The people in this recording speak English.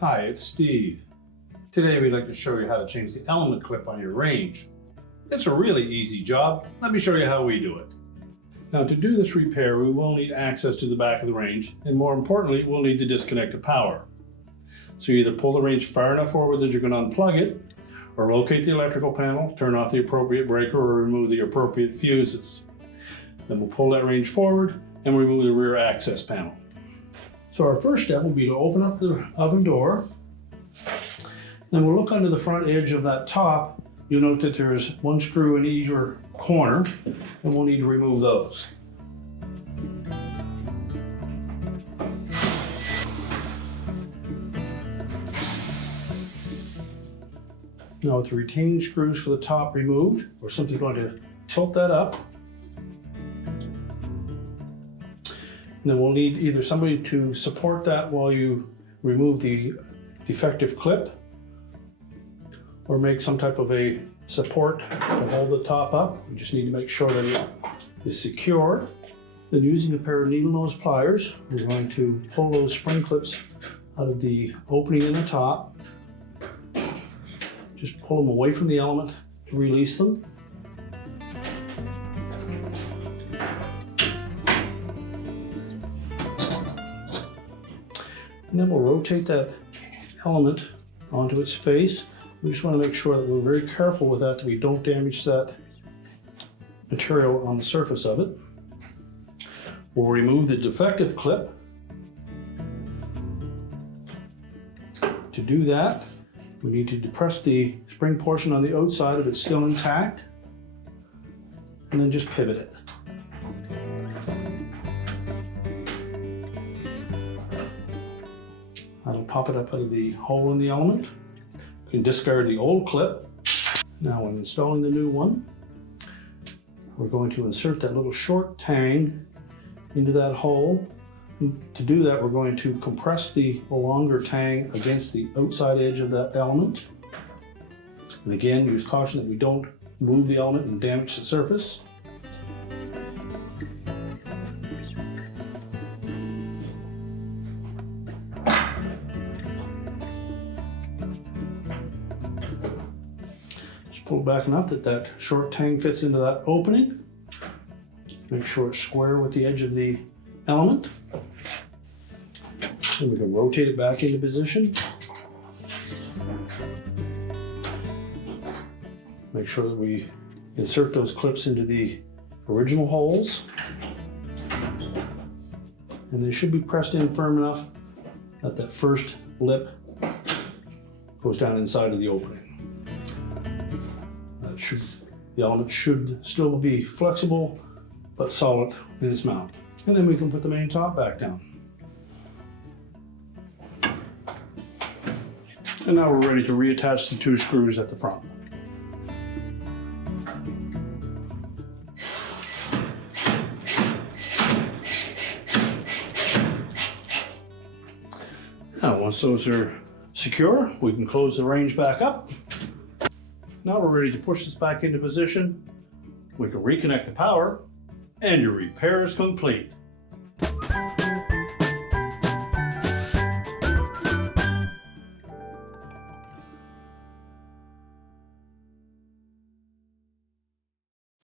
Hi, it's Steve. Today we'd like to show you how to change the element clip on your range. It's a really easy job. Let me show you how we do it. Now, to do this repair, we will need access to the back of the range, and more importantly, we'll need to disconnect the power. So you either pull the range far enough forward that you're going to unplug it, or locate the electrical panel, turn off the appropriate breaker, or remove the appropriate fuses. Then we'll pull that range forward and remove the rear access panel. So our first step will be to open up the oven door. Then we'll look under the front edge of that top. You'll note that there's one screw in either corner, and we'll need to remove those. Now with the retaining screws for the top removed, we're simply going to tilt that up. And then we'll need either somebody to support that while you remove the defective clip, or make some type of a support to hold the top up. We just need to make sure that it is secure. Then using a pair of needle nose pliers, we're going to pull those spring clips out of the opening in the top. Just pull them away from the element to release them. And then we'll rotate that element onto its face. We just want to make sure that we're very careful with that we don't damage that material on the surface of it. We'll remove the defective clip. To do that, we need to depress the spring portion on the outside if it's still intact, and then just pivot it. That'll pop it up out of the hole in the element. You can discard the old clip. Now when installing the new one, we're going to insert that little short tang into that hole. And to do that, we're going to compress the longer tang against the outside edge of that element. And again, use caution that we don't move the element and damage the surface. Pull it back enough that that short tang fits into that opening. Make sure it's square with the edge of the element. Then we can rotate it back into position. Make sure that we insert those clips into the original holes. And they should be pressed in firm enough that that first lip goes down inside of the opening. The element should still be flexible but solid in its mount. And then we can put the main top back down. And now we're ready to reattach the two screws at the front. Now once those are secure, we can close the range back up. Now we're ready to push this back into position. We can reconnect the power, and your repair is complete.